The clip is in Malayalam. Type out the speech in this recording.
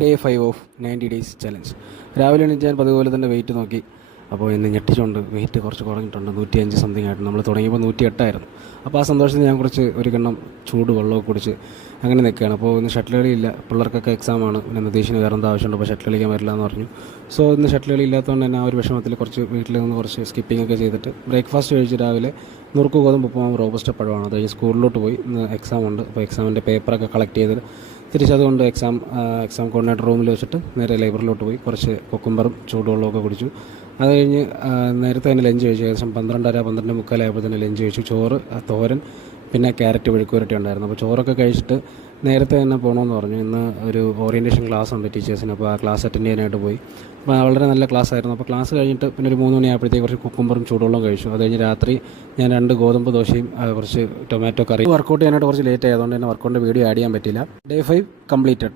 Day 5 of 90 days challenge. രാവിലെ എണീറ്റ് ഞാൻ പതുപോലെ തന്നെ വെയിറ്റ് നോക്കി. അപ്പോൾ ഇന്ന് ഞെട്ടിച്ചുകൊണ്ട് വെയിറ്റ് കുറച്ച് കുറഞ്ഞിട്ടുണ്ട്. 105 സംതിങ് ആയിട്ട്. നമ്മൾ തുടങ്ങിയപ്പോൾ 108 അപ്പോൾ ആ സന്തോഷത്തിൽ ഞാൻ ഒരു കിണ്ണം ചൂട് വെള്ളമൊക്കെ കുടിച്ച് അങ്ങനെ നിൽക്കുകയാണ്. അപ്പോൾ ഇന്ന് ഷട്ടിൽ കളിയില്ല, പിള്ളേർക്കൊക്കെ എക്സാമാണ്. പിന്നെ നിതീഷിന് വേറെ എന്താ ആവശ്യമുണ്ട്, അപ്പോൾ ഷട്ടിൽ കളിക്കാൻ വരില്ല എന്ന് പറഞ്ഞു. സോ ഇന്ന് ഷട്ടിൽ കളി ഇല്ലാത്തതുകൊണ്ട് തന്നെ ആ ഒരു വിഷമത്തിൽ വീട്ടിൽ നിന്ന് കുറച്ച് സ്കിപ്പിംഗ് ഒക്കെ ചെയ്തിട്ട് ബ്രേക്ക്ഫാസ്റ്റ് കഴിച്ച് രാവിലെ നുറുക്ക് ഗോതമ്പ് ഉപ്പുമാവും റോബസ്റ്റ പഴമാണ്. അത് കഴിഞ്ഞ് സ്കൂളിലോട്ട് പോയി. ഇന്ന് എക്സാം ഉണ്ട്. അപ്പോൾ എക്സാമിൻ്റെ പേപ്പറൊക്കെ കളക്ട് ചെയ്ത് തിരിച്ചതുകൊണ്ട് എക്സാം കോർഡിനേറ്റർ റൂമിൽ വെച്ചിട്ട് നേരെ ലൈബ്രറിയിലോട്ട് പോയി കുറച്ച് കൊക്കുംബറും ചൂടുവെള്ളമൊക്കെ കുടിച്ചു. അത് കഴിഞ്ഞ് നേരത്തെ തന്നെ ലഞ്ച് കഴിച്ചു. ഏകദേശം 12:30-12:45 ആയപ്പോൾ തന്നെ ലഞ്ച് കഴിച്ചു. ചോറ്, തോരൻ, പിന്നെ ക്യാരറ്റ് മെഴുക്കുവരട്ടി ഉണ്ടായിരുന്നു. അപ്പോൾ ചോറൊക്കെ കഴിച്ചിട്ട് നേരത്തെ തന്നെ പോകണമെന്ന് പറഞ്ഞു. ഇന്ന് ഒരു ഓറിയൻറ്റേഷൻ ക്ലാസ് ഉണ്ട് ടീച്ചേഴ്സിന്. അപ്പോൾ ആ ക്ലാസ് അറ്റൻഡ് ചെയ്യാനായിട്ട് പോയി. അപ്പോൾ വളരെ നല്ല ക്ലാസ് ആയിരുന്നു. അപ്പോൾ ക്ലാസ് കഴിഞ്ഞിട്ട് പിന്നെ ഒരു 3 മണിയായപ്പോഴത്തേക്ക് കുറച്ച് കുക്കുംബറും ചൂടുവെള്ളം കഴിച്ചു. അത് കഴിഞ്ഞ് രാത്രി ഞാൻ 2 ഗോതമ്പ് ദോശയും കുറച്ച് ടൊമാറ്റോ കറി. വർക്കൗട്ട് ചെയ്യാനായിട്ട് കുറച്ച് ലേറ്റ് ആയതുകൊണ്ട് തന്നെ വർക്കൗട്ടിൻ്റെ വീഡിയോ ആഡ് ചെയ്യാൻ പറ്റില്ല. Day 5 completed.